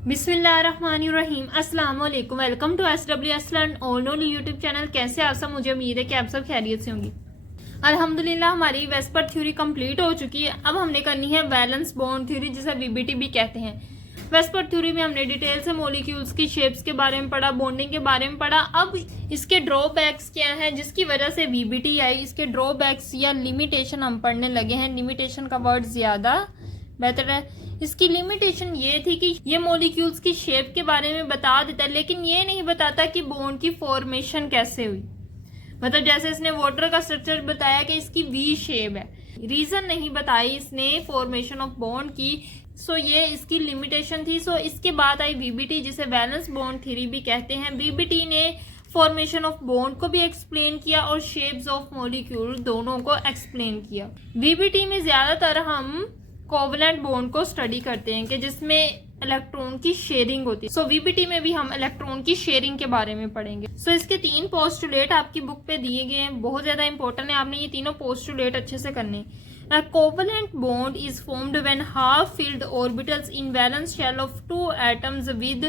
बिस्मिल्लाहिर्रहमानिर्रहीम। अस्सलाम वालेकुम। Welcome to SWS learn all only YouTube channel. कैसे आप सब? मुझे उम्मीद है कि आप सब खैरियत से होंगी। अल्हम्दुलिल्लाह हमारी वेस्पर थ्योरी कंप्लीट हो चुकी है। अब हमने करनी है वैलेंस बॉन्ड थ्योरी, जिसे VBT भी कहते हैं। वेस्पर थ्योरी में हमने डिटेल से मॉलिक्यूल्स की शेप्स के बारे में पढ़ा, बॉन्डिंग के बारे में पढ़ा। अब इसके ड्रॉबैक्स क्या हैं जिसकी वजह से VBT आई, इसके ड्रॉबैक्स या लिमिटेशन हम पढ़ने लगे हैं। लिमिटेशन का वर्ड ज्यादा बेहतर है। इसकी लिमिटेशन ये थी कि ये मॉलिक्यूल्स की शेप के बारे में बता देता है, लेकिन ये नहीं बताता कि बॉन्ड की फॉर्मेशन कैसे हुई। मतलब जैसे इसने वाटर का स्ट्रक्चर बताया कि इसकी वी शेप है, रीजन नहीं बताई इसने फॉर्मेशन ऑफ बॉन्ड की। सो ये इसकी लिमिटेशन थी। सो इसके बाद आई VBT, जिसे वैलेंस बॉन्ड थ्योरी भी कहते हैं। VBT ने फॉर्मेशन ऑफ बॉन्ड को भी एक्सप्लेन किया और शेप्स ऑफ मॉलिक्यूल दोनों को एक्सप्लेन किया। VBT में ज्यादातर हम कोवलेंट बॉन्ड को स्टडी करते हैं कि जिसमें इलेक्ट्रॉन की शेयरिंग होती है। सो VBT में भी हम इलेक्ट्रॉन की शेयरिंग के बारे में पढ़ेंगे। सो इसके 3 पोस्टुलेट आपकी बुक पे दिए गए हैं, बहुत ज्यादा इंपॉर्टेंट है। आपने ये तीनों पोस्टुलेट अच्छे से करने। A covalent bond is formed when half-filled orbitals in valence shell of two atoms with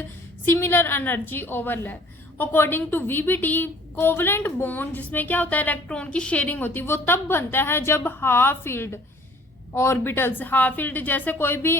similar energy overlap. According to VBT, covalent bond जिसमें क्या होता है, इलेक्ट्रॉन की शेयरिंग होती है, वो तब बनता है जब half-filled ऑर्बिटल्स, हाफ फील्ड जैसे कोई भी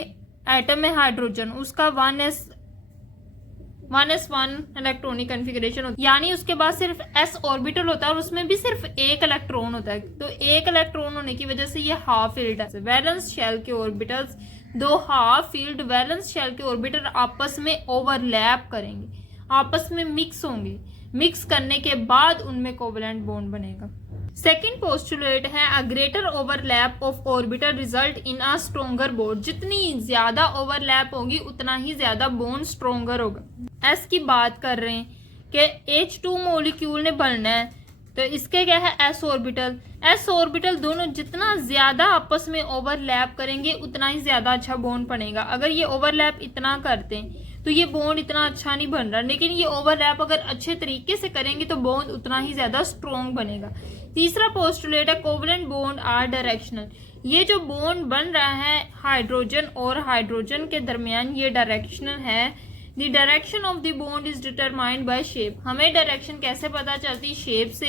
एटम है हाइड्रोजन, उसका 1s1 इलेक्ट्रॉनिक कन्फिगरेशन होती है, यानी उसके बाद सिर्फ s ऑर्बिटल होता है और उसमें भी सिर्फ एक इलेक्ट्रॉन होता है। तो एक इलेक्ट्रॉन होने की वजह से ये हाफ फील्ड है। वैलेंस शेल के ऑर्बिटल्स, दो हाफ फील्ड वैलेंस शेल के ऑर्बिटल आपस में ओवरलैप करेंगे, आपस में मिक्स होंगे। मिक्स करने के बाद उनमें कोवलेंट बॉन्ड बनेगा। सेकेंड पोस्टुलेट है a greater overlap of orbital result in a stronger bond. जितनी ज्यादा ओवरलैप होगी उतना ही ज्यादा बॉन्ड स्ट्रोंगर होगा। एस की बात कर रहे हैं कि H2 मॉलिक्यूल ने बनना है, तो इसके क्या है, s ऑर्बिटल। s ऑर्बिटल दोनों जितना ज्यादा आपस में ओवरलैप करेंगे उतना ही ज्यादा अच्छा बॉन्ड बनेगा। अगर ये ओवरलैप इतना करते हैं तो ये बॉन्ड इतना अच्छा नहीं बन रहा, लेकिन ये ओवरलैप अगर अच्छे तरीके से करेंगे तो बॉन्ड उतना ही ज्यादा स्ट्रॉन्ग बनेगा। तीसरा पोस्टुलेट है कोवलेंट बॉन्ड आर डायरेक्शनल। ये जो बॉन्ड बन रहा है हाइड्रोजन और हाइड्रोजन के दरमियान, ये डायरेक्शनल है। The direction of the bond is determined by shape. हमें डायरेक्शन कैसे पता चलती? शेप से।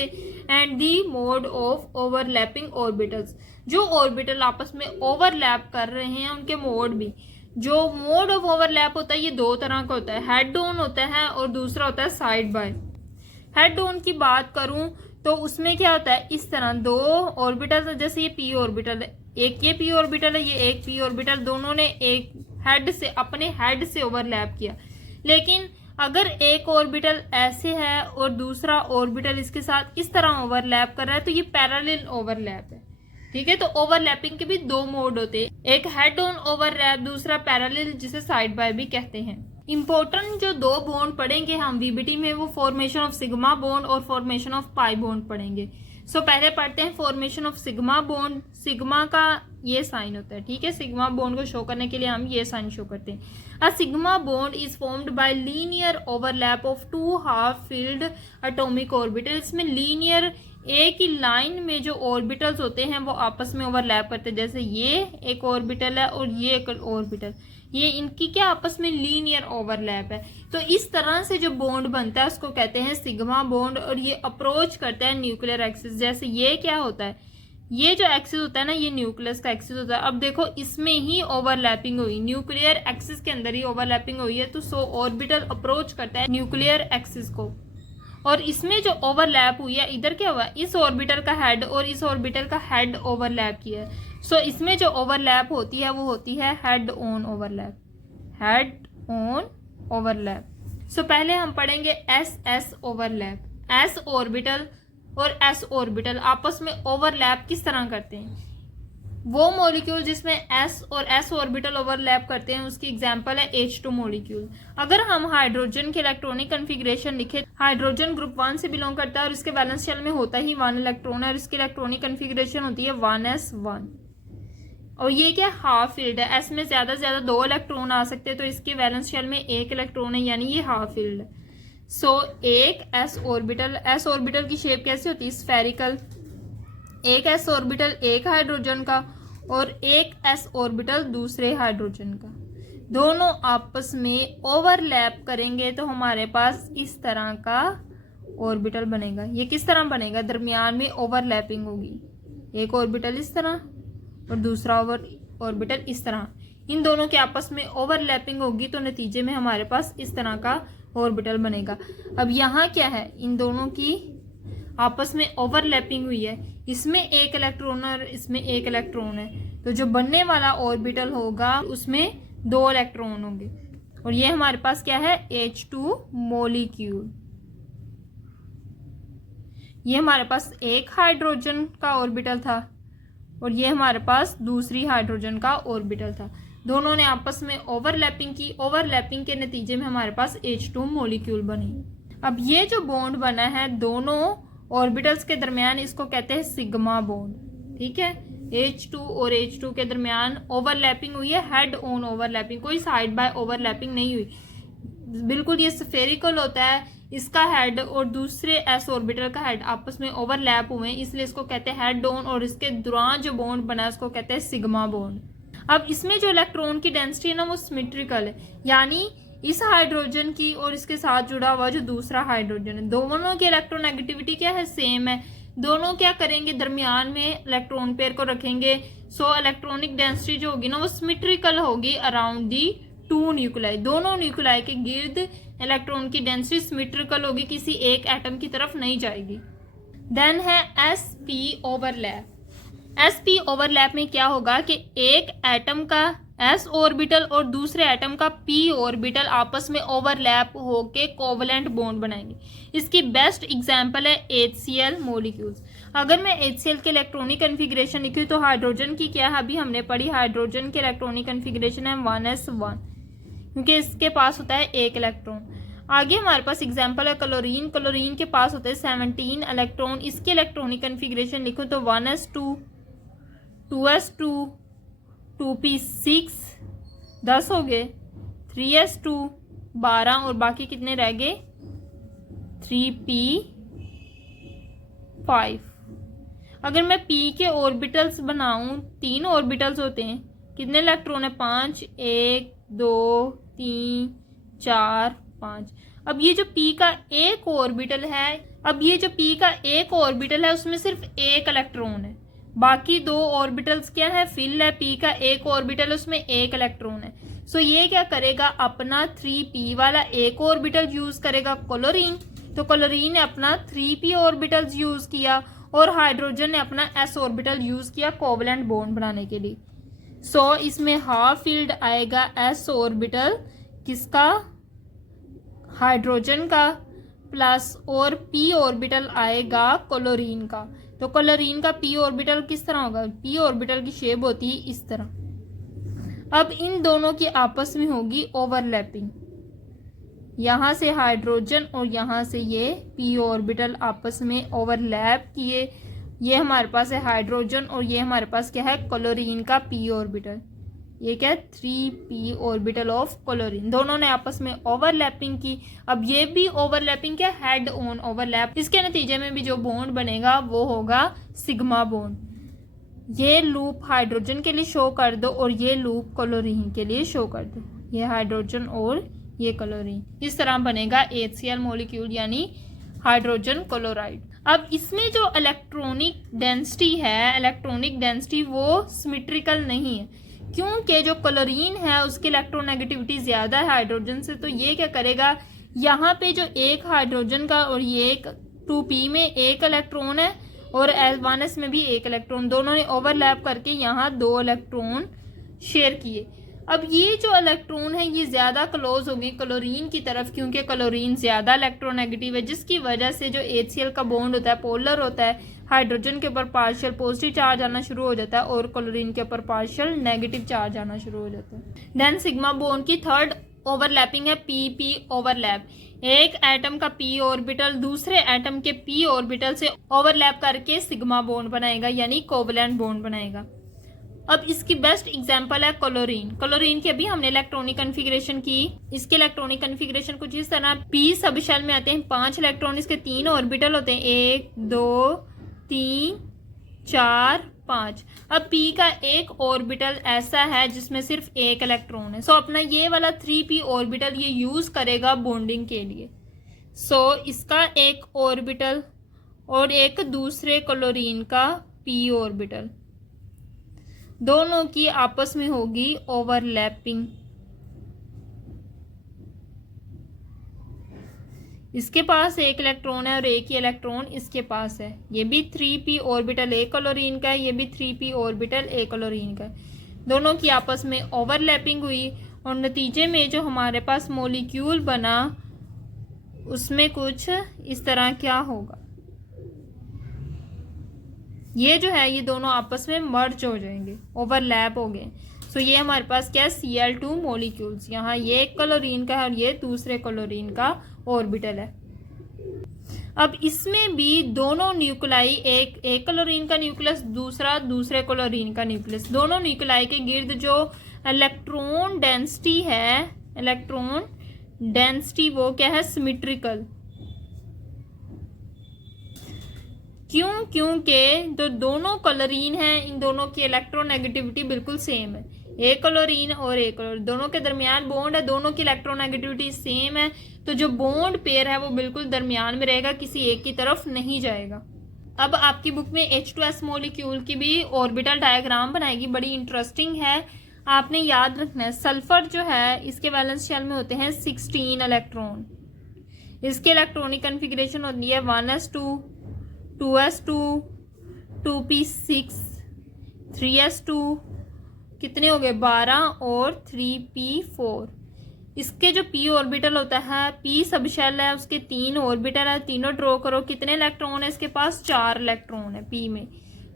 And the mode of overlapping orbitals, जो ऑर्बिटल आपस में ओवरलैप कर रहे हैं उनके मोड भी। जो मोड ऑफ ओवरलैप होता है ये दो तरह का होता है, हेड ऑन होता है और दूसरा होता है साइड बाय। हेड ऑन की बात करूं तो उसमें क्या होता है, इस तरह दो ऑर्बिटल, जैसे ये p ऑर्बिटल है, एक ये p ऑर्बिटल है, ये एक p ऑर्बिटल, दोनों ने एक हेड से, अपने हेड से ओवरलैप किया। लेकिन अगर एक ऑर्बिटल ऐसे है और दूसरा ऑर्बिटल इसके साथ इस तरह ओवरलैप कर रहा है तो ये पैरेलल ओवरलैप है। ठीक है, तो ओवरलैपिंग के भी दो मोड होते हैं, एक हेड ऑन ओवरलैप, दूसरा पैरेलल, जिसे साइड बाय भी कहते हैं। इंपॉर्टेंट जो दो बॉन्ड पढ़ेंगे हम VBT में, वो फॉर्मेशन ऑफ सिग्मा बॉन्ड और फॉर्मेशन ऑफ पाई बॉन्ड पढ़ेंगे। सो पहले पढ़ते हैं formation of sigma bond. Sigma का ये साइन होता है, ठीक है, सिग्मा बॉन्ड को शो करने के लिए हम ये साइन शो करते हैं। A sigma bond is formed by linear overlap of two half filled atomic orbital. इसमें लीनियर, एक ही लाइन में जो ऑर्बिटल्स होते हैं वो आपस में ओवरलैप करते हैं। जैसे ये एक ऑर्बिटल है और ये एक ऑर्बिटल, ये इनकी क्या आपस में लीनियर ओवरलैप है। तो इस तरह से जो बॉन्ड बनता है उसको कहते हैं सिग्मा बॉन्ड, और ये अप्रोच करता है न्यूक्लियर एक्सिस। जैसे ये क्या होता है, ये जो एक्सिस होता है ना, ये न्यूक्लियस का एक्सिस होता है। अब देखो इसमें ही ओवरलैपिंग हुई, न्यूक्लियर एक्सिस के अंदर ही ओवरलैपिंग हुई है, तो सो ऑर्बिटल अप्रोच करता है न्यूक्लियर एक्सिस को। और इसमें जो ओवरलैप हुई है, इधर क्या हुआ, इस ऑर्बिटल का हेड और इस ऑर्बिटल का हेड ओवरलैप किया है। सो इसमें जो ओवरलैप होती है वो होती है head on overlap, head on overlap. So पहले हम पढ़ेंगे S ओवरलैप। S ऑर्बिटल और S ऑर्बिटल आपस में ओवरलैप किस तरह करते हैं। वो मॉलिक्यूल जिसमें S और S ऑर्बिटल ओवरलैप करते हैं उसकी एग्जांपल है H2 मॉलिक्यूल। अगर हम हाइड्रोजन के इलेक्ट्रॉनिक कन्फिग्रेशन लिखे, हाइड्रोजन ग्रुप 1 से बिलोंग करता है और इसके वैलेंस शेल में होता ही 1 इलेक्ट्रॉन है और इसकी इलेक्ट्रॉनिक कन्फिग्रेशन होती है 1s1। और ये क्या, हाफ फील्ड है। S में ज्यादा से ज्यादा 2 इलेक्ट्रॉन आ सकते हैं, तो इसके वैलेंस शेल में 1 इलेक्ट्रॉन है, यानी ये हाफ फील्ड है। सो एक S ऑर्बिटल की शेप कैसी होती है, स्फेरिकल। एक S ऑर्बिटल एक हाइड्रोजन का और एक S ऑर्बिटल दूसरे हाइड्रोजन का। दोनों आपस में ओवरलैप करेंगे तो हमारे पास इस तरह का ऑर्बिटल बनेगा। ये किस तरह बनेगा? दरमियान में ओवरलैपिंग होगी, एक ऑर्बिटल इस तरह और दूसरा ऑर्बिटल इस तरह, इन दोनों के आपस में ओवरलैपिंग होगी तो नतीजे में हमारे पास इस तरह का ऑर्बिटल बनेगा। अब यहाँ क्या है, इन दोनों की आपस में ओवरलैपिंग हुई है, इसमें एक इलेक्ट्रॉन और इसमें एक इलेक्ट्रॉन है, तो जो बनने वाला ऑर्बिटल होगा उसमें 2 इलेक्ट्रॉन होंगे। और ये हमारे पास क्या है? H2 molecule. ये हमारे पास एक हाइड्रोजन का ऑर्बिटल था और ये हमारे पास दूसरी हाइड्रोजन का ऑर्बिटल था। दोनों ने आपस में ओवरलैपिंग की, ओवरलैपिंग के नतीजे में हमारे पास H2 मॉलिक्यूल बनी। अब ये जो बॉन्ड बना है दोनों ऑर्बिटल्स के दरमियान, इसको कहते हैं सिग्मा बॉन्ड। ठीक है, H2 और H2 के दरमियान ओवरलैपिंग हुई है, हेड ऑन ओवरलैपिंग, कोई साइड बाय ओवरलैपिंग नहीं हुई। बिल्कुल ये स्फेरिकल होता है, इसका हेड और दूसरे एस ऑर्बिटल का हेड आपस में ओवरलैप हुए हैं, इसलिए इसको कहते हैं हेड ऑन, और इसके दौरान जो बॉन्ड बना है उसको कहते हैं सिग्मा बॉन्ड। अब इसमें जो इलेक्ट्रॉन की डेंसिटी है ना वो सिमेट्रिकल है, यानी इस हाइड्रोजन की और इसके साथ जुड़ा हुआ जो दूसरा हाइड्रोजन है, दोनों की इलेक्ट्रोनेगेटिविटी क्या है? सेम है। दोनों क्या करेंगे? दरमियान में इलेक्ट्रॉन पेयर को रखेंगे, सो इलेक्ट्रॉनिक डेंसिटी जो होगी ना वो सिमेट्रिकल होगी अराउंड दी 2 न्यूक्लियाई। दोनों न्यूक्लियाई के गिर्द इलेक्ट्रॉन की डेंसिटी सिमेट्रिकल होगी, किसी एक एटम की तरफ नहीं जाएगी। देन है sp ओवरलैप। sp ओवरलैप में क्या होगा कि एक एटम का s ऑर्बिटल और दूसरे एटम का p ऑर्बिटल आपस में ओवरलैप होके कोवलेंट बॉन्ड बनाएंगे। इसकी बेस्ट एग्जांपल है HCl मॉलिक्यूल्स। अगर मैं HCl के इलेक्ट्रॉनिक कन्फिग्रेशन लिखूँ तो हाइड्रोजन की क्या है, अभी हमने पढ़ी, हाइड्रोजन के इलेक्ट्रॉनिक कन्फिग्रेशन है 1s1, क्योंकि इसके पास होता है एक इलेक्ट्रॉन। आगे हमारे पास एग्जांपल है क्लोरीन। क्लोरीन के पास होते हैं 17 इलेक्ट्रॉन। इसके इलेक्ट्रॉनिक कन्फिग्रेशन लिखूँ तो 1s2, 2s2, 2p6, 10 हो गए, 3s2, 12, और बाकी कितने रह गए? 3p5। अगर मैं p के ऑर्बिटल्स बनाऊं, 3 ऑर्बिटल्स होते हैं, कितने इलेक्ट्रॉन है? 5, 1, 2, 3, 4, 5। अब ये जो p का एक ऑर्बिटल है, उसमें सिर्फ एक इलेक्ट्रॉन है, बाकी 2 ऑर्बिटल्स क्या है? फिल है। p का एक ऑर्बिटल है, उसमें एक इलेक्ट्रॉन है। सो ये क्या करेगा? अपना 3p वाला एक ऑर्बिटल यूज करेगा क्लोरीन, तो क्लोरीन ने अपना 3p ऑर्बिटल यूज किया और हाइड्रोजन ने अपना s ऑर्बिटल यूज किया कोवलेंट बॉन्ड बनाने के लिए। सो इसमें हाफ फील्ड आएगा s ऑर्बिटल किसका? हाइड्रोजन का, प्लस और p ऑर्बिटल आएगा क्लोरीन का। तो क्लोरीन का p ऑर्बिटल किस तरह होगा? p ऑर्बिटल की शेप होती है इस तरह। अब इन दोनों की आपस में होगी ओवरलैपिंग, यहाँ से हाइड्रोजन और यहाँ से ये p ऑर्बिटल आपस में ओवरलैप किए। ये हमारे पास है हाइड्रोजन और ये हमारे पास क्या है? क्लोरीन का p ऑर्बिटल। ये क्या है? 3p orbital of chlorine. दोनों ने आपस में ओवरलैपिंग की। अब ये भी ओवरलैपिंग क्या? Head on overlap. इसके नतीजे में भी जो बॉन्ड बनेगा वो होगा सिग्मा बॉन्ड। ये लूप हाइड्रोजन के लिए शो कर दो और ये लूप क्लोरीन के लिए शो कर दो। ये हाइड्रोजन और ये क्लोरीन, इस तरह बनेगा HCl मॉलिक्यूल यानी हाइड्रोजन क्लोराइड। अब इसमें जो इलेक्ट्रॉनिक डेंसिटी वो सिमेट्रिकल नहीं है, क्योंकि जो क्लोरीन है उसकी इलेक्ट्रोनेगेटिविटी ज्यादा है हाइड्रोजन से। तो ये क्या करेगा? यहाँ पे जो एक हाइड्रोजन का और ये एक 2p में एक इलेक्ट्रॉन है और 1s में भी एक इलेक्ट्रॉन, दोनों ने ओवरलैप करके यहाँ 2 इलेक्ट्रॉन शेयर किए। अब ये जो इलेक्ट्रॉन है ये ज्यादा क्लोज होंगे क्लोरीन की तरफ, क्योंकि क्लोरीन ज्यादा इलेक्ट्रोनेगेटिव है, जिसकी वजह से जो HCl का बॉन्ड होता है पोलर होता है। हाइड्रोजन के ऊपर पार्शियल पॉजिटिव चार्ज आना शुरू हो जाता है और क्लोरीन के ऊपर पार्शियल नेगेटिव चार्ज आना शुरू हो जाता है। देन सिग्मा बॉन्ड की थर्ड ओवरलैपिंग है p ओवरलैप। एक एटम का p ऑर्बिटल दूसरे एटम के p ऑर्बिटल से ओवरलैप करके सिग्मा बॉन्ड बनाएगा यानी कोवलेंट बॉन्ड बनाएगा। अब इसकी बेस्ट एग्जांपल है क्लोरीन। क्लोरीन की अभी हमने इलेक्ट्रॉनिक कन्फिग्रेशन की। इसके इलेक्ट्रॉनिक कन्फिग्रेशन कुछ इस तरह, p सब शेल में आते हैं 5 इलेक्ट्रॉन, इसके 3 ऑर्बिटल होते हैं, 1, 2, 3, 4, 5। अब p का एक ऑर्बिटल ऐसा है जिसमें सिर्फ एक इलेक्ट्रॉन है, सो अपना ये वाला 3p ऑर्बिटल ये यूज करेगा बॉन्डिंग के लिए। सो इसका एक ऑर्बिटल और एक दूसरे क्लोरीन का p ऑर्बिटल, दोनों की आपस में होगी ओवरलैपिंग। इसके पास एक इलेक्ट्रॉन है और एक ही इलेक्ट्रॉन इसके पास है। ये भी 3p ऑर्बिटल एक क्लोरीन का है, ये भी 3p ऑर्बिटल एक क्लोरीन का है। दोनों की आपस में ओवरलैपिंग हुई और नतीजे में जो हमारे पास मॉलिक्यूल बना उसमें कुछ इस तरह क्या होगा, ये जो है ये दोनों आपस में मर्ज हो जाएंगे, ओवरलैप हो गए। सो ये हमारे पास क्या है, Cl2 मॉलिक्यूल्स। यहाँ ये एक क्लोरीन का है और ये दूसरे क्लोरीन का ऑर्बिटल है। अब इसमें भी दोनों न्यूक्लाई, एक क्लोरीन का न्यूक्लियस, दूसरा दूसरे क्लोरीन का न्यूक्लियस, दोनों न्यूक्लाई के गिर्द जो इलेक्ट्रॉन डेंसिटी है, इलेक्ट्रॉन डेंसिटी वो क्या है, सिमेट्रिकल। क्योंकि जो दोनों क्लोरीन हैं इन दोनों की इलेक्ट्रोनेगेटिविटी बिल्कुल सेम है। एक क्लोरीन और एक क्लोरीन, दोनों के दरमियान बॉन्ड है, दोनों की इलेक्ट्रोनेगेटिविटी सेम है, तो जो बॉन्ड पेयर है वो बिल्कुल दरमियान में रहेगा, किसी एक की तरफ नहीं जाएगा। अब आपकी बुक में H2S मॉलिक्यूल की भी ऑर्बिटल डायग्राम बनाएगी, बड़ी इंटरेस्टिंग है। आपने याद रखना है सल्फर जो है इसके वैलेंस शेल में होते हैं 16 इलेक्ट्रॉन। इसके इलेक्ट्रॉनिक कन्फिग्रेशन होती है 1s2, 2s2, 2p6, 3s2, कितने हो गए 12 और 3p4। इसके जो p ऑर्बिटल होता है, p सब शेल है, उसके 3 ऑर्बिटल है, तीनों ड्रॉ करो। कितने इलेक्ट्रॉन है इसके पास, 4 इलेक्ट्रॉन है p में,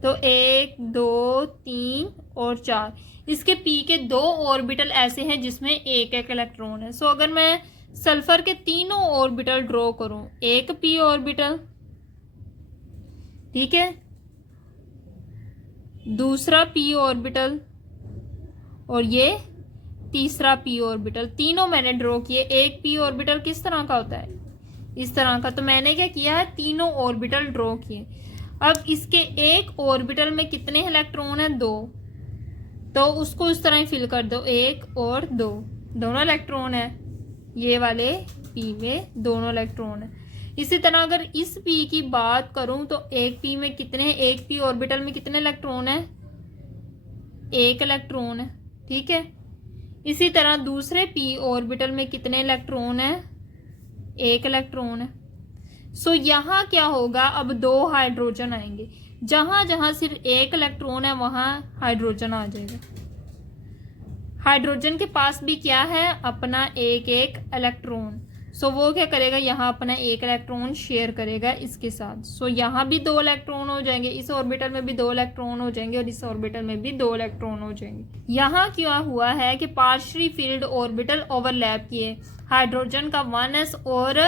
तो 1 2 3 और 4। इसके p के 2 ऑर्बिटल ऐसे हैं जिसमें एक एक इलेक्ट्रॉन है। सो अगर मैं सल्फर के तीनों ऑर्बिटल ड्रॉ करूं, एक p ऑर्बिटल, ठीक है, दूसरा p ऑर्बिटल और ये तीसरा p ऑर्बिटल, तीनों मैंने ड्रॉ किए। एक p ऑर्बिटल किस तरह का होता है, इस तरह का, तो मैंने क्या किया है, तीनों ऑर्बिटल ड्रॉ किए। अब इसके एक ऑर्बिटल में कितने इलेक्ट्रॉन है, 2, तो उसको उस तरह ही फिल कर दो, 1 और 2, दोनों इलेक्ट्रॉन है। ये वाले p में दोनों इलेक्ट्रॉन है। इसी तरह अगर इस p की बात करूं तो एक p में कितने, एक p ऑर्बिटल में कितने इलेक्ट्रॉन है, 1 इलेक्ट्रॉन है, ठीक है। इसी तरह दूसरे p ऑर्बिटल में कितने इलेक्ट्रॉन है, 1 इलेक्ट्रॉन है। सो यहाँ क्या होगा, अब 2 हाइड्रोजन आएंगे, जहां जहां सिर्फ 1 इलेक्ट्रॉन है वहां हाइड्रोजन आ जाएगा। हाइड्रोजन के पास भी क्या है, अपना एक इलेक्ट्रॉन। सो वो क्या करेगा, यहाँ अपना 1 इलेक्ट्रॉन शेयर करेगा इसके साथ। सो यहाँ भी 2 इलेक्ट्रॉन हो जाएंगे, इस ऑर्बिटल में भी 2 इलेक्ट्रॉन हो जाएंगे और इस ऑर्बिटल में भी 2 इलेक्ट्रॉन हो जाएंगे। यहाँ क्या हुआ है कि पार्शियली फील्ड ऑर्बिटल ओवरलैप किए, हाइड्रोजन का 1s और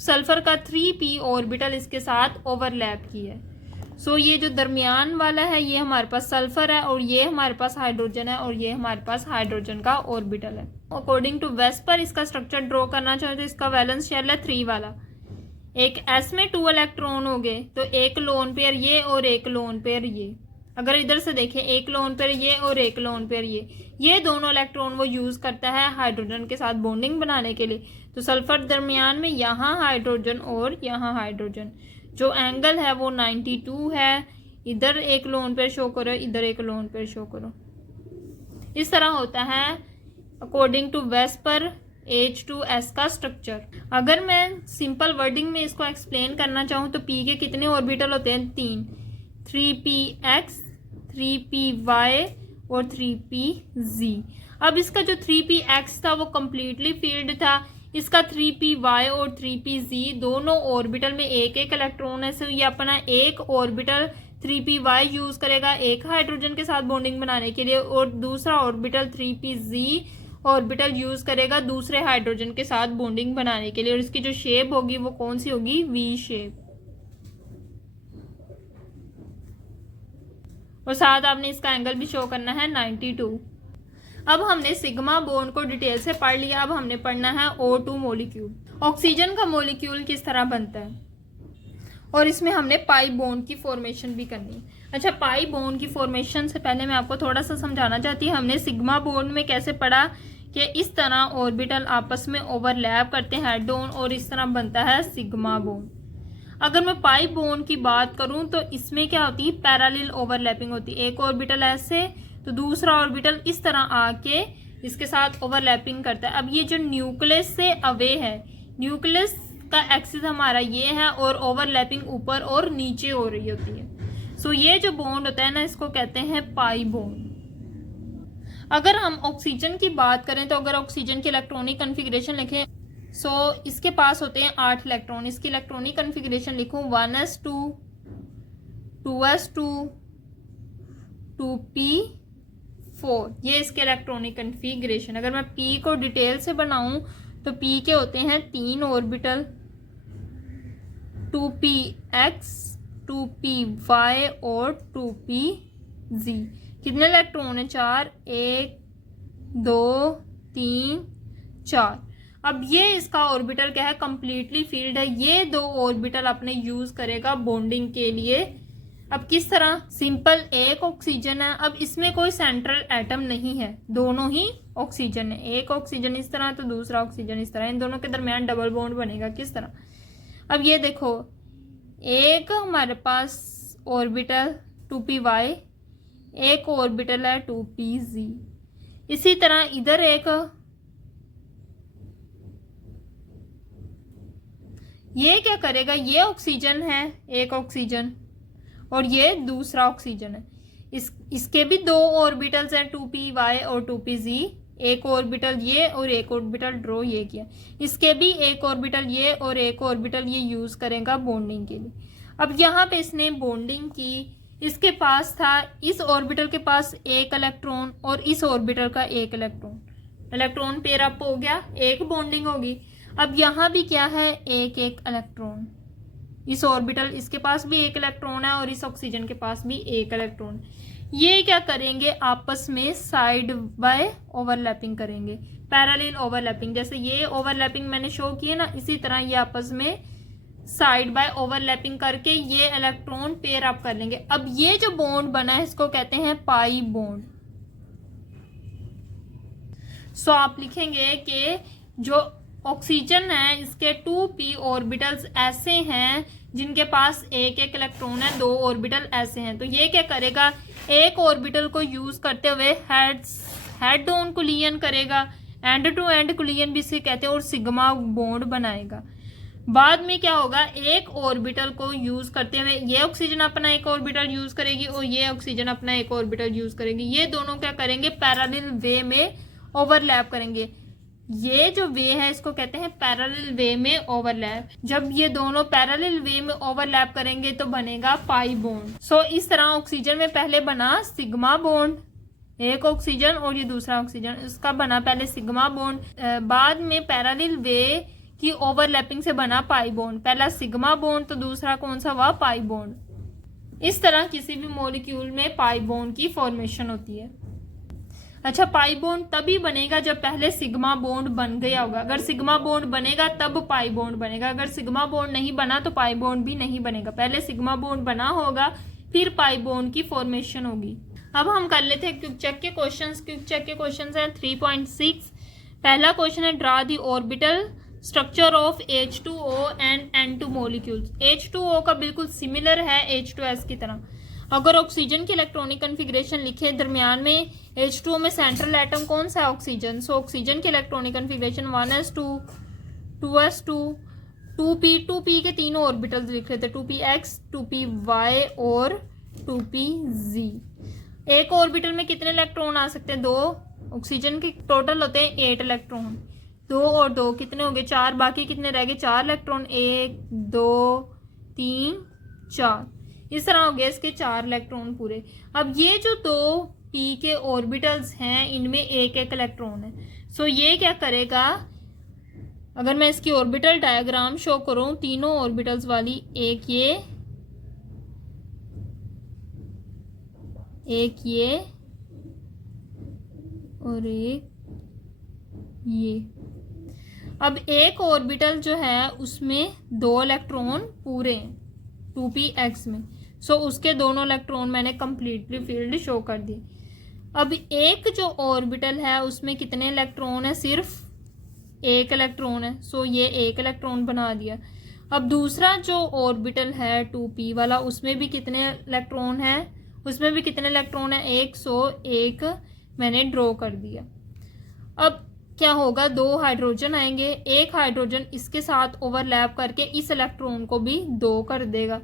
सल्फर का 3p ऑर्बिटल इसके साथ ओवरलैप किए। सो ये जो दरमियान वाला है ये हमारे पास सल्फर है और ये हमारे पास हाइड्रोजन है और ये हमारे पास हाइड्रोजन का ऑर्बिटल है। अकॉर्डिंग टू वेस्पर इसका स्ट्रक्चर ड्रॉ करना चाहे तो इसका वैलेंस शेल है 3 वाला। एक s में 2 इलेक्ट्रॉन हो गए तो एक लोन पेयर ये और एक लोन पेयर ये। अगर इधर से देखें, एक लोन पेयर ये और एक लोन पेयर ये दोनों इलेक्ट्रॉन वो यूज करता है हाइड्रोजन के साथ बॉन्डिंग बनाने के लिए। तो सल्फर दरमियान में यहाँ हाइड्रोजन और यहाँ हाइड्रोजन, जो एंगल है वो 92 है। इधर एक लोन पेयर शो करो, इधर एक लोन पेयर शो करो। इस तरह होता है अकॉर्डिंग टू वेस्पर H2S का स्ट्रक्चर। अगर मैं सिंपल वर्डिंग में इसको एक्सप्लेन करना चाहूँ तो p के कितने ऑर्बिटल होते हैं, 3px, 3py और 3pz। अब इसका जो 3px था वो कंप्लीटली फील्ड था, इसका 3py और 3pz दोनों ऑर्बिटल में एक एक इलेक्ट्रॉन है। सो ये अपना एक ऑर्बिटल 3py यूज करेगा एक हाइड्रोजन के साथ बॉन्डिंग बनाने के लिए और दूसरा ऑर्बिटल 3pz ऑर्बिटल यूज करेगा दूसरे हाइड्रोजन के साथ बॉन्डिंग बनाने के लिए। और इसकी जो शेप होगी वो कौन सी होगी, वी शेप। और साथ आपने इसका एंगल भी शो करना है 92। अब हमने सिग्मा बॉन्ड को डिटेल से पढ़ लिया। अब हमने पढ़ना है O2 मॉलिक्यूल। ऑक्सीजन का मॉलिक्यूल किस तरह बनता है और इसमें हमने पाई बॉन्ड की फॉर्मेशन भी करनी है। अच्छा, पाई बॉन्ड की फॉर्मेशन से पहले मैं आपको थोड़ा सा समझाना चाहती हूँ। हमने सिग्मा बॉन्ड में कैसे पढ़ा कि इस तरह ऑर्बिटल आपस में ओवरलैप करते हैं हेड ऑन, और इस तरह बनता है सिग्मा बॉन्ड। अगर मैं पाई बॉन्ड की बात करूं तो इसमें क्या होती है, पैरेलल ओवरलैपिंग होती है। एक ऑर्बिटल ऐसे तो दूसरा ऑर्बिटल इस तरह आके इसके साथ ओवरलैपिंग करता है। अब ये जो न्यूक्लियस से अवे है, न्यूक्लियस का एक्सिस हमारा ये है और ओवरलैपिंग ऊपर और नीचे हो रही होती है। सो ये जो बॉन्ड होता है ना, इसको कहते हैं पाई बॉन्ड। अगर हम ऑक्सीजन की बात करें तो अगर ऑक्सीजन की इलेक्ट्रॉनिक कन्फिग्रेशन लिखें, सो इसके पास होते हैं 8 इलेक्ट्रॉन। इसकी इलेक्ट्रॉनिक कन्फिग्रेशन लिखूं 1s2 2s2 2p4, ये इसके इलेक्ट्रॉनिक कन्फिग्रेशन। अगर मैं p को डिटेल से बनाऊं तो p के होते हैं 3 ऑर्बिटल, 2px 2py और 2pz। कितने इलेक्ट्रॉन है, 4, 1 2 3 4। अब ये इसका ऑर्बिटल क्या है, कंप्लीटली फील्ड है। ये दो ऑर्बिटल अपने यूज करेगा बॉन्डिंग के लिए। अब किस तरह, सिंपल एक ऑक्सीजन है, अब इसमें कोई सेंट्रल एटम नहीं है, दोनों ही ऑक्सीजन है। एक ऑक्सीजन इस तरह तो दूसरा ऑक्सीजन इस तरह, इन दोनों के दरमियान डबल बॉन्ड बनेगा। किस तरह, अब ये देखो, एक हमारे पास ऑर्बिटल 2py, एक ऑर्बिटल है 2pz। इसी तरह इधर एक, ये क्या करेगा, ये ऑक्सीजन है एक ऑक्सीजन और ये दूसरा ऑक्सीजन है। इसके भी दो ऑर्बिटल्स हैं 2py और 2pz। एक ऑर्बिटल ये और एक ऑर्बिटल ड्रॉ ये किया। इसके भी एक ऑर्बिटल ये और एक ऑर्बिटल ये यूज करेगा बॉन्डिंग के लिए। अब यहाँ पे इसने बॉन्डिंग की, इसके पास था, इस ऑर्बिटल के पास एक इलेक्ट्रॉन और इस ऑर्बिटल का एक इलेक्ट्रॉन, इलेक्ट्रॉन पेयर अप हो गया, एक बॉन्डिंग होगी। अब यहाँ भी क्या है, एक एक इलेक्ट्रॉन, इस ऑर्बिटल इसके पास भी एक इलेक्ट्रॉन है और इस ऑक्सीजन के पास भी एक इलेक्ट्रॉन। ये क्या करेंगे, आपस में साइड बाय ओवरलैपिंग करेंगे, पैरेलल ओवरलैपिंग। जैसे ये ओवरलैपिंग मैंने शो की है ना, इसी तरह ये आपस में साइड बाय ओवरलैपिंग करके ये इलेक्ट्रॉन पेयर अप कर लेंगे। अब ये जो बॉन्ड बना है इसको कहते हैं पाई बॉन्ड। सो आप लिखेंगे कि जो ऑक्सीजन है इसके 2p ऑर्बिटल्स ऐसे हैं जिनके पास एक एक इलेक्ट्रॉन है, दो ऑर्बिटल ऐसे हैं। तो ये क्या करेगा, एक ऑर्बिटल को यूज करते हुए हेड ऑन कुलियन करेगा, एंड टू एंड कुलियन भी इसे कहते हैं, और सिग्मा बॉन्ड बनाएगा। बाद में क्या होगा, एक ऑर्बिटल को यूज करते हुए ये ऑक्सीजन अपना एक ऑर्बिटल यूज करेगी और ये ऑक्सीजन अपना एक ऑर्बिटल यूज करेगी। ये दोनों क्या करेंगे, पैरेलल वे में ओवरलैप करेंगे। ये जो वे है इसको कहते हैं पैरेलल वे में ओवरलैप। जब ये दोनों पैरेलल वे में ओवरलैप करेंगे तो बनेगा पाई बॉन्ड। सो इस तरह ऑक्सीजन में पहले बना सिग्मा बॉन्ड, एक ऑक्सीजन और ये दूसरा ऑक्सीजन, इसका बना पहले सिग्मा बॉन्ड, बाद में पैरेलल वे की ओवरलैपिंग से बना पाई बॉन्ड। पहला सिग्मा बॉन्ड तो दूसरा कौन सा हुआ, पाई बॉन्ड। इस तरह किसी भी मॉलिक्यूल में पाई बॉन्ड की फॉर्मेशन होती है। अच्छा, पाई बॉन्ड तभी बनेगा जब पहले सिग्मा बॉन्ड बन गया होगा। अगर सिग्मा बॉन्ड बनेगा तब पाई बॉन्ड बनेगा, अगर सिग्मा बॉन्ड नहीं बना तो पाई बॉन्ड भी नहीं बनेगा। पहले सिग्मा बॉन्ड बना होगा फिर पाई बॉन्ड की फॉर्मेशन होगी। अब हम कर लेते हैं क्विक चेक के क्वेश्चंस। क्विक चेक के क्वेश्चंस हैं 3.6। पहला क्वेश्चन है, draw the orbital structure of H2O and N2 molecules. H2O का बिल्कुल सिमिलर है H2S की तरह। अगर ऑक्सीजन की इलेक्ट्रॉनिक कन्फिग्रेशन लिखे, दरमियान में H2O में सेंट्रल एटम कौन सा है, ऑक्सीजन। सो ऑक्सीजन की electronic configuration 1s2 2s2 2p, 2p के तीनों ऑर्बिटल्स लिख लेते, 2px 2py और 2pz। एक ऑर्बिटल में कितने इलेक्ट्रॉन आ सकते हैं, दो। ऑक्सीजन के टोटल होते हैं 8 इलेक्ट्रॉन, दो और दो कितने हो गए, 4। बाकी कितने रह गए, 4 इलेक्ट्रॉन, 1 2 3 4। इस तरह हो गए इसके 4 इलेक्ट्रॉन पूरे। अब ये जो दो p के ऑर्बिटल्स हैं इनमें एक एक इलेक्ट्रॉन है। सो ये क्या करेगा, अगर मैं इसकी ऑर्बिटल डायग्राम शो करूं, तीनों ऑर्बिटल्स वाली, एक ये और एक ये। अब एक ऑर्बिटल जो है उसमें 2 इलेक्ट्रॉन पूरे हैं 2px में, सो उसके दोनों इलेक्ट्रॉन मैंने कंप्लीटली फील्ड शो कर दिए। अब एक जो ऑर्बिटल है उसमें कितने इलेक्ट्रॉन है, सिर्फ एक इलेक्ट्रॉन है, सो ये एक इलेक्ट्रॉन बना दिया। अब दूसरा जो ऑर्बिटल है 2p वाला, उसमें भी कितने इलेक्ट्रॉन है, उसमें भी कितने इलेक्ट्रॉन है, एक, सो एक मैंने ड्रॉ कर दिया। अब क्या होगा, दो हाइड्रोजन आएंगे, एक हाइड्रोजन इसके साथ ओवरलैप करके इस इलेक्ट्रॉन को भी दो कर देगा।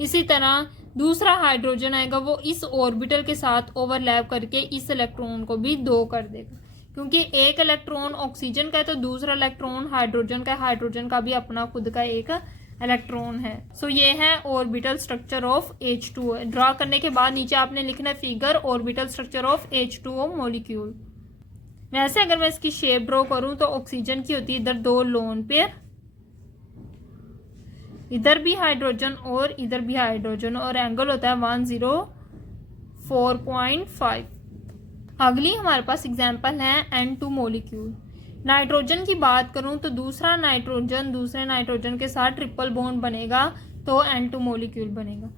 इसी तरह दूसरा हाइड्रोजन आएगा, वो इस ऑर्बिटल के साथ ओवरलैप करके इस इलेक्ट्रॉन को भी दो कर देगा। क्योंकि एक इलेक्ट्रॉन ऑक्सीजन का है तो दूसरा इलेक्ट्रॉन हाइड्रोजन का, हाइड्रोजन का भी अपना खुद का एक इलेक्ट्रॉन है। सो ये है orbital structure of H2O। Draw करने के बाद नीचे आपने लिखना है figure orbital structure of H2O molecule. वैसे अगर मैं इसकी शेप ड्रॉ करूं तो ऑक्सीजन की होती है इधर दो लोन पेयर, इधर भी हाइड्रोजन और इधर भी हाइड्रोजन, और एंगल होता है 104.5। अगली हमारे पास एग्जांपल है N2 मॉलिक्यूल। नाइट्रोजन की बात करूं तो दूसरा नाइट्रोजन दूसरे नाइट्रोजन के साथ ट्रिपल बॉन्ड बनेगा तो N2 मॉलिक्यूल बनेगा।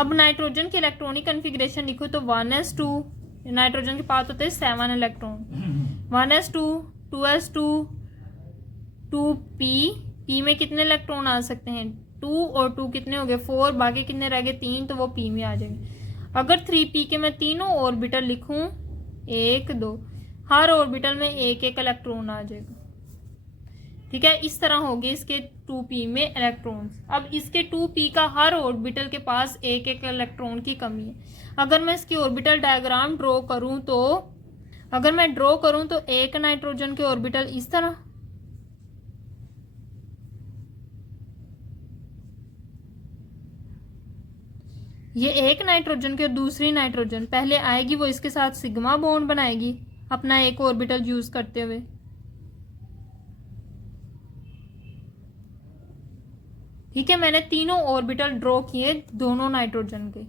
अब नाइट्रोजन की इलेक्ट्रॉनिक कन्फिग्रेशन लिखो तो 1s2, नाइट्रोजन के पास होते हैं 7 electron, 1s2, 2s2, 2p, p में कितने इलेक्ट्रॉन आ सकते हैं, 2 और 2 कितने हो गए 4, बाकी कितने रह गए 3, तो वो p में आ जाएंगे। अगर 3p के मैं तीनों ऑर्बिटल लिखूं 1, 2, हर ऑर्बिटल में एक एक इलेक्ट्रॉन आ जाएगा। ठीक है, इस तरह होगी इसके 2p में इलेक्ट्रॉन्स। अब इसके 2p का हर ऑर्बिटल के पास एक एक इलेक्ट्रॉन की कमी है। अगर मैं इसकी ऑर्बिटल डायग्राम ड्रॉ करूं तो एक नाइट्रोजन के ऑर्बिटल इस तरह, ये एक नाइट्रोजन की और दूसरी नाइट्रोजन पहले आएगी, वो इसके साथ सिग्मा बॉन्ड बनाएगी अपना एक ऑर्बिटल यूज करते हुए। ठीक है, मैंने तीनों ऑर्बिटल ड्रॉ किए दोनों नाइट्रोजन के।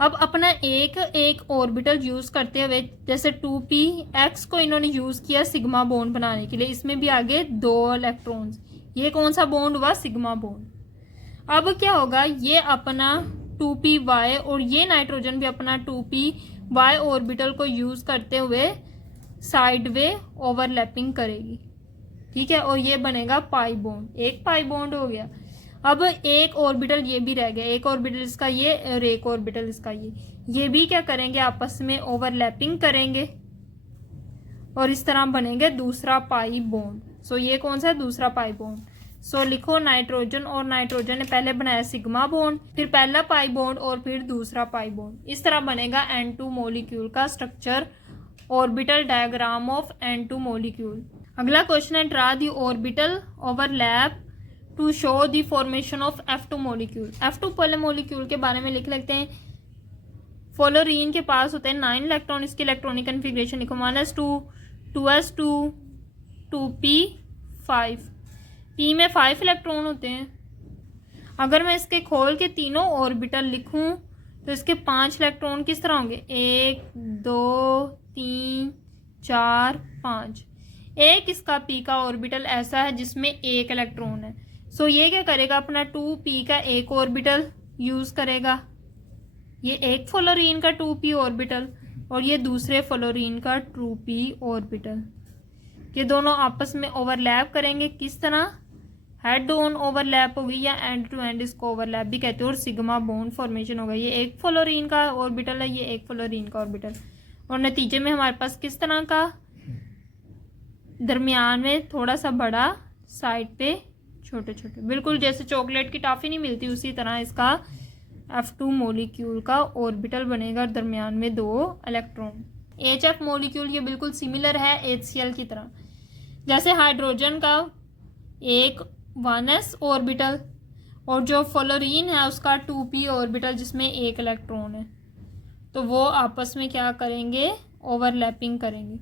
अब अपना एक एक ऑर्बिटल यूज करते हुए, जैसे 2px को इन्होंने यूज किया सिग्मा बॉन्ड बनाने के लिए, इसमें भी आगे दो इलेक्ट्रॉन्स, ये कौन सा बॉन्ड हुआ, सिग्मा बॉन्ड। अब क्या होगा, ये अपना 2py और ये नाइट्रोजन भी अपना 2py ऑर्बिटल को यूज करते हुए साइड वे ओवरलैपिंग करेगी। ठीक है, और ये बनेगा पाई बॉन्ड, एक पाई बॉन्ड हो गया। अब एक ऑर्बिटल ये भी रह गया, एक ऑर्बिटल इसका ये और एक ऑर्बिटल इसका ये भी क्या करेंगे, आपस में ओवरलैपिंग करेंगे और इस तरह बनेंगे दूसरा पाई बॉन्ड। सो ये कौन सा है, दूसरा पाई बॉन्ड। सो लिखो नाइट्रोजन और नाइट्रोजन ने पहले बनाया सिग्मा बॉन्ड, फिर पहला पाई बॉन्ड और फिर दूसरा पाई बॉन्ड। इस तरह बनेगा N2 मॉलिक्यूल का structure, orbital diagram of N2 molecule. अगला क्वेश्चन है, draw the orbital overlap to show the formation of F2 molecule. F2 पहले मॉलिक्यूल के बारे में लिख लेते हैं। फ्लोरीन के पास होते हैं 9 इलेक्ट्रॉन, इसकी इलेक्ट्रॉनिक कन्फिग्रेशन लिखो 1s2, 2s2, 2p5, p में 5 इलेक्ट्रॉन होते हैं। अगर मैं इसके खोल के तीनों ऑर्बिटल लिखूं तो इसके 5 इलेक्ट्रॉन किस तरह होंगे, 1, 2, 3, 4, 5। एक इसका p का ऑर्बिटल ऐसा है जिसमें एक इलेक्ट्रॉन है। सो ये क्या करेगा, अपना 2p का एक ऑर्बिटल यूज करेगा, ये एक फ्लोरीन का 2p ऑर्बिटल और ये दूसरे फ्लोरीन का 2p ऑर्बिटल, ये दोनों आपस में ओवरलैप करेंगे। किस तरह, हेड ऑन ओवरलैप होगी या एंड टू एंड इसको ओवरलैप भी कहते हैं, और सिग्मा बॉन्ड फॉर्मेशन होगा। ये एक फ्लोरीन का ऑर्बिटल है, ये एक फ्लोरीन का ऑर्बिटल, और नतीजे में हमारे पास किस तरह का, दरमियान में थोड़ा सा बड़ा, साइड पे छोटे छोटे, बिल्कुल जैसे चॉकलेट की टॉफी नहीं मिलती उसी तरह इसका F2 मॉलिक्यूल का ऑर्बिटल बनेगा, दरमियान में 2 इलेक्ट्रॉन। HF मॉलिक्यूल ये बिल्कुल सिमिलर है HCl की तरह, जैसे हाइड्रोजन का एक 1s ऑर्बिटल और जो फ्लोरीन है उसका 2p ऑर्बिटल जिसमें एक इलेक्ट्रॉन है, तो वो आपस में क्या करेंगे, ओवरलैपिंग करेंगे।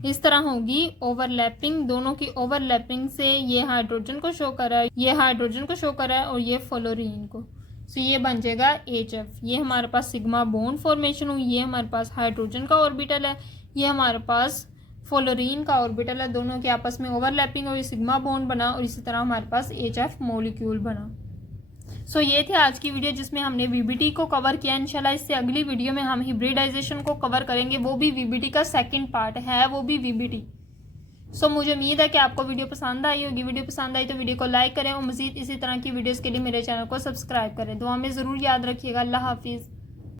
इस तरह होगी ओवरलैपिंग, दोनों की ओवरलैपिंग से ये हाइड्रोजन को शो कर रहा है, ये हाइड्रोजन को शो कर रहा है और ये फ्लोरीन को। सो ये बन जाएगा HF। ये हमारे पास सिग्मा बॉन्ड फॉर्मेशन हुई, ये हमारे पास हाइड्रोजन का ऑर्बिटल है, ये हमारे पास फ्लोरीन का ऑर्बिटल है, दोनों के आपस में ओवरलैपिंग और सिग्मा बॉन्ड बना और इसी तरह हमारे पास HF मॉलिक्यूल बना। सो ये थे आज की वीडियो जिसमें हमने VBT को कवर किया। इंशाल्लाह इससे अगली वीडियो में हम हिब्रिडाइजेशन को कवर करेंगे, वो भी VBT का सेकंड पार्ट है, वो भी VBT। सो मुझे उम्मीद है कि आपको वीडियो पसंद आई होगी। वीडियो पसंद आई तो वीडियो को लाइक करें और मज़ीद इसी तरह की वीडियोज़ के लिए मेरे चैनल को सब्सक्राइब करें। दुआ में ज़रूर याद रखिएगा। अल्लाह हाफिज़।